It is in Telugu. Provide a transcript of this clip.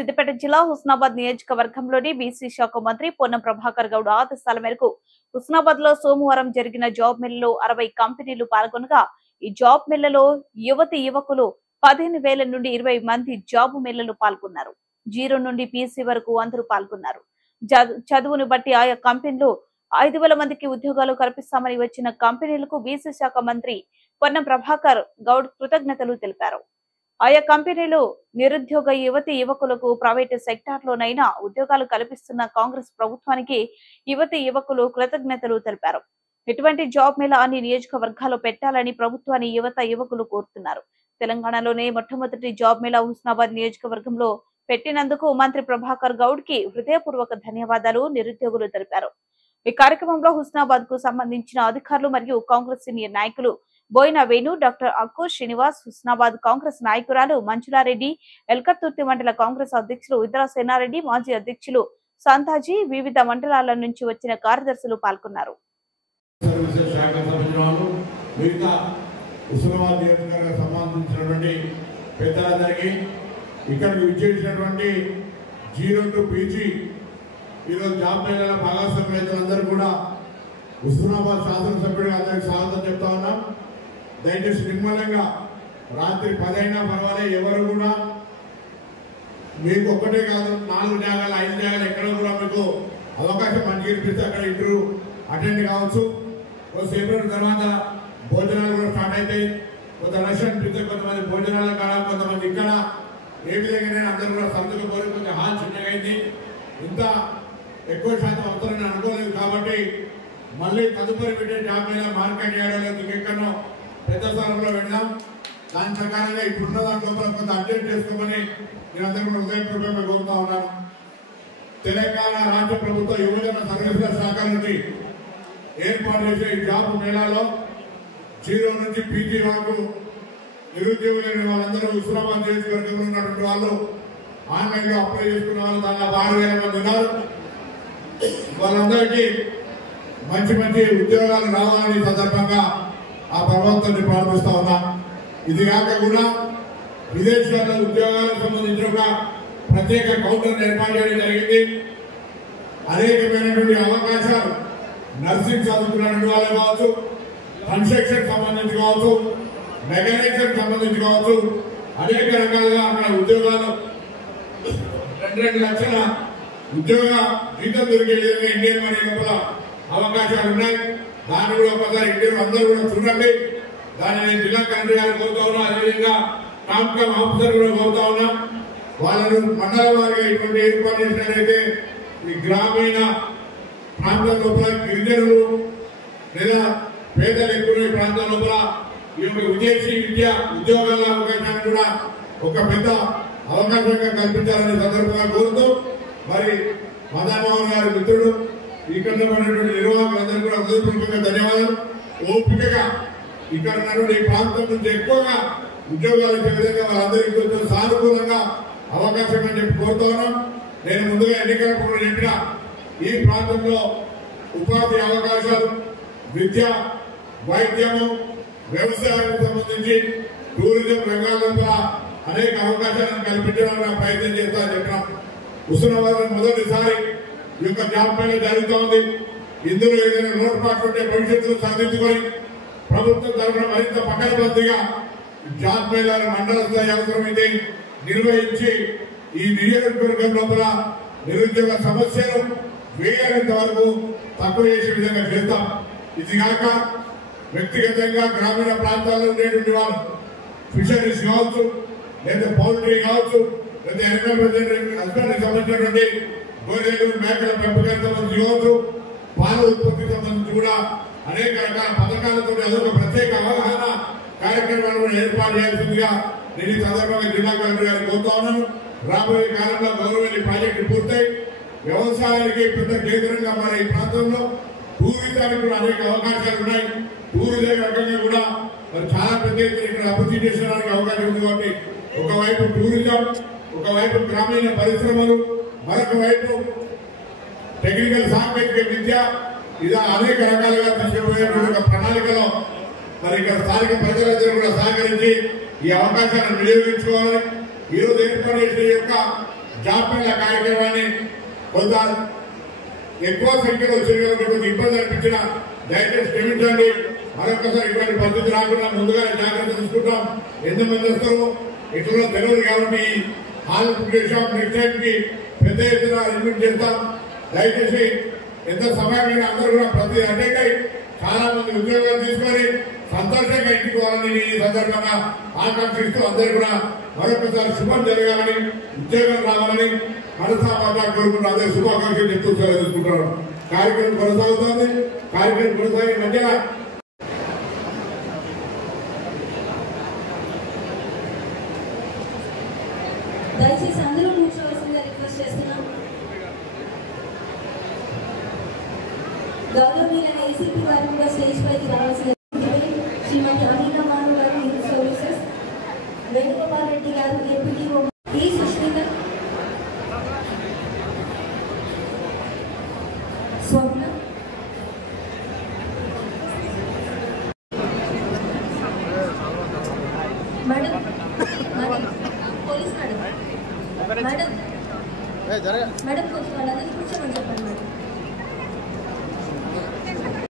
సిద్దిపేట జిల్లా హుస్నాబాద్ నియోజకవర్గంలోని బీసీ శాఖ మంత్రి పొన్నం ప్రభాకర్ గౌడ్ ఆదేశాల మేరకు హుస్నాబాద్ లో సోమవారం జరిగిన జాబ్ మేళలో 60 కంపెనీలు పాల్గొనగా ఈ జాబ్ మేళలో యువకులు 15,000 నుండి 20 మంది జాబ్ మేళలో పాల్గొన్నారు. జీరో నుండి పీసీ వరకు అందరూ పాల్గొన్నారు. చదువును బట్టి ఆయా కంపెనీలు 5,000 మందికి ఉద్యోగాలు కల్పిస్తామని వచ్చిన కంపెనీలకు బీసీ శాఖ మంత్రి పొన్నం ప్రభాకర్ గౌడ్ కృతజ్ఞతలు తెలిపారు. ఆయా కంపెనీలు నిరుద్యోగ యువకులకు ప్రైవేటు సెక్టార్లోనైనా ఉద్యోగాలు కల్పిస్తున్న కాంగ్రెస్ ప్రభుత్వానికి యువకులు కృతజ్ఞతలు తెలిపారు. ఇటువంటి జాబ్ మేళా అన్ని నియోజకవర్గాల్లో పెట్టాలని ప్రభుత్వాన్ని యువకులు కోరుతున్నారు. తెలంగాణలోనే మొట్టమొదటి జాబ్ మేళా హుస్నాబాద్ నియోజకవర్గంలో పెట్టినందుకు మంత్రి ప్రభాకర్ గౌడ్ కి హృదయపూర్వక ధన్యవాదాలు నిరుద్యోగులు తెలిపారు. ఈ కార్యక్రమంలో హుస్నాబాద్ కు సంబంధించిన అధికారులు మరియు కాంగ్రెస్ సీనియర్ నాయకులు బోయిన వేణు, డాక్టర్ అక్కూర్ శ్రీనివాస్, హుస్నాబాద్ కాంగ్రెస్ నాయకురాలు మంజులారెడ్డి, ఎల్కర్తుర్తి మండల కాంగ్రెస్ అధ్యక్షులు ఇద్రా సేనారెడ్డి, మాజీ అధ్యక్షులు సంతాజీ, వివిధ మండలాల నుంచి వచ్చిన కార్యదర్శులు పాల్గొన్నారు. హుస్నాబాద్ శాసనసభ్యుడిగా అందరికి స్వాగతం చెప్తా ఉన్నాం. దయచేసి నిర్మలంగా రాత్రి 10 అయినా పర్వాలేదు, ఎవరు కూడా మీకు ఒక్కటే కాదు 4 జాగాలు 5 జాగాలు ఎక్కడ కూడా మీకు అవకాశం మంచిగా ఇప్పిస్తే అక్కడ ఇంటర్వ్యూ అటెండ్ కావచ్చు. సేపటి తర్వాత భోజనాలు కూడా స్టార్ట్ అవుతాయి. కొంత రష్ అనిపిస్తే కొంతమంది భోజనాల కాడ, కొంతమంది ఇక్కడ ఏ విధంగా అందరూ కూడా సంతకు పోయి కొంచెం హాల్ చిన్నగా అయింది. ఇంత ఎక్కువ శాతం అవసరాన్ని అనుకోలేదు కాబట్టి మళ్ళీ తదుపరి పెట్టే జాబ్ మీద మార్కెట్ ఏరియాలో ఇంకెక్కడో పెద్ద స్థానంలో పెడదాం. దాని ప్రకారంగా ఇప్పుడున్న దాంట్లో కొంత అప్డేట్ చేసుకోమని నేనందరూ కూడా హృదయపూర్వకంగా కోరుతా ఉన్నాను. తెలంగాణ రాష్ట్ర ప్రభుత్వ యువజన సర్వీసుల శాఖ నుంచి ఏర్పాటు చేసే ఈ జాబ్ మేళాలో జీరో నుంచి పీజీ వరకు నిరుద్యోగులైన వాళ్ళందరూ హుస్నాబాద్ నియోజకవర్గంలో ఉన్నటువంటి వాళ్ళు ఆన్లైన్ లో అప్లై చేసుకున్న వాళ్ళు దాదాపు 6,000 మంది ఉన్నారు. వాళ్ళందరికీ మంచి మంచి ఉద్యోగాలు రావాలని సందర్భంగా ఆ భగవంతుని ప్రార్థిస్తా ఉన్నా. ఇది కాక కూడా విదేశాల్లో ఉద్యోగాలకు సంబంధించిన ఒక ప్రత్యేక కౌంటర్ ఏర్పాటు చేయడం జరిగింది. అనేకమైనటువంటి అవకాశాలు నర్సింగ్ చదువుకున్నటువంటి వాళ్ళు కావచ్చు, కన్స్ట్రక్షన్ సంబంధించి కావచ్చు, మెకానిక్స్ సంబంధించి కావచ్చు, అనేక రకాలుగా అక్కడ ఉద్యోగాలు 2 లక్షల ఉద్యోగ జీతం దొరికే విధంగా ఇండియన్ మనీ లోపల అవకాశాలు ఉన్నాయి. దాన్ని కూడా ఒకసారి ఇండియన్ అందరూ కూడా చూడండి. దాన్ని నేను జిల్లా కలెక్టర్ గారిని కోరుతా ఉన్నా, అదేవిధంగా కాంకమ్ ఆఫీసర్ కూడా కోరుతా ఉన్నాం. వాళ్ళను మండల వారిగా ఇటువంటి ఏర్పాటు చేసినట్లయితే ఈ గ్రామీణ ప్రాంతం లోపల గిరిజనులు లేదా పేదలు ఎక్కువ ప్రాంతం లోపల ఈ యొక్క విదేశీ విద్య ఉద్యోగాల అవకాశాన్ని కూడా ఒక పెద్ద అవకాశంగా కల్పించాలని సందర్భంగా కోరుతూ, మరి మదన్మోహన్ గారి మిత్రుడు ఇక్కడ ఉన్నటువంటి నిర్వాహకులందరూ కూడా హృదయపూర్వకంగా ధన్యవాదాలు. ఓపికగా ఇక్కడ ఉన్నటువంటి ఈ ప్రాంతం నుంచి ఎక్కువగా ఉద్యోగాలు ఇచ్చే విధంగా వాళ్ళందరికీ కొంచెం సానుకూలంగా అవకాశం అని చెప్పి కోరుతా ఉన్నాం. నేను ముందుగా ఎన్నికలప్పుడు చెప్పిన ఈ ప్రాంతంలో ఉపాధి అవకాశాలు, విద్య, వైద్యము, వ్యవసాయానికి సంబంధించి టూరిజం రంగాల్లో అనేక అవకాశాలను కల్పించడానికి ప్రయత్నం చేస్తానని చెప్పినాం. హుస్నాబాద్ మొదటిసారి ఈ యొక్క జాబ్ మేళా జరుగుతూ ఉంది. ఇందులో ఏదైనా లోటుపాట్లు ఉంటే భవిష్యత్తులో సాధించుకొని ప్రభుత్వం తరఫున మరింత పకడ్బందీగా జాబ్ మేళాలు మండల స్థాయి అవసరమైతే నిర్వహించి ఈ నియోజకవర్గం లోపల నిరుద్యోగ సమస్యను వేయనంత వరకు తక్కువ చేసే విధంగా చేస్తాం. ఇది కాక వ్యక్తిగతంగా గ్రామీణ ప్రాంతాల్లో ఉండేటువంటి వాళ్ళు ఫిషరీస్ కావచ్చు, లేదా పౌల్ట్రీ కావచ్చు, లేదా హస్బెండరీకి సంబంధించినటువంటి గొర్రెలు మేకల పెంపకానికి సంబంధించి కావచ్చు, పాల ఉత్పత్తికి సంబంధించి కూడా అనేక రకాల పథకాలతో అదొక ప్రత్యేక అవగాహన కార్యక్రమాలను ఏర్పాటు చేయాల్సిందిగా నేను ఈ సందర్భంగా జిల్లా కలెక్టర్ గారిని కోరుతా ఉన్నాను. రాబోయే కాలంలో గవర్నమెంట్ ప్రాజెక్టు పూర్తయి వ్యవసాయానికి పెద్ద కేంద్రంగా మన ఈ ప్రాంతంలో టూరిజానికి కూడా అనేక అవకాశాలు ఉన్నాయి. టూరిజం రకంగా కూడా మరి చాలా పెద్ద ఎత్తున ఇక్కడ అభివృద్ధి చేసడానికి అవకాశం ఉంది. కాబట్టి ఒకవైపు టూరిజం, ఒకవైపు గ్రామీణ పరిశ్రమలు, మరొక వైపు టెక్నికల్ సాంకేతిక విద్య, ఇలా అనేక రకాలుగా తీసుకుపోయేటువంటి ప్రణాళికలో మరి ఇక్కడ స్థానిక ప్రజలందరూ కూడా సహకరించి ఈ అవకాశాలను వినియోగించుకోవాలని ఈరోజు ఏర్పాటు చేసిన యొక్క జాబ్ మేళా కార్యక్రమాన్ని కొంత ఎక్కువ సంఖ్యలో చేయగలిగిన ఇబ్బంది అనిపించిన దయచేసి క్షమించండి. మరొకసారి ఇటువంటి పద్ధతి రాకుండా ముందుగా జాగ్రత్త తీసుకుంటాం. ఎంతమంది వస్తారు ఇట్లా తెలియదు కాబట్టి హాల్ బుక్ చేసాం. నెక్స్ట్ టైం కి పెద్ద ఎత్తున అడ్మిట్ చేస్తాం. దయచేసి ఎంత సమయమైనా అందరూ కూడా ప్రతి అటెండ్ అయ్యి చాలా మంది ఉద్యోగాలు తీసుకొని సంతోషంగా ఇంటికి పోవాలని ఈ సందర్భంగా ఆకాంక్షిస్తూ అందరూ కూడా మరొకసారి శుభం జరగాలని ఉద్యోగం రావాలని మనసామాగా కోరుకుంటూ అందరూ శుభాకాంక్షలు చెప్తూ తీసుకుంటున్నాను. కార్యక్రమం కొనసాగుతుంది. కార్యక్రమం కొనసాగే మధ్యలో దయచేసి అందరూ కూర్చోవలసిందిగా రిక్వెస్ట్ చేస్తున్నాం. గౌరవనీయులైన ఏసీపీ గారు కూడా స్టేజ్ పైకి రావాల్సిన శ్రీమతి అనితా మాధవ్ గారు యూత్ సర్వీసెస్, వేణుగోపాల్ రెడ్డి గారు ఎంపీటీఓ, ఈ సుష్మిత, స్వప్న, మేడం పోలీస్ మేడం మేడం కొంచెం వాళ్ళందరికీ కూర్చోమని చెప్పండి మేడం.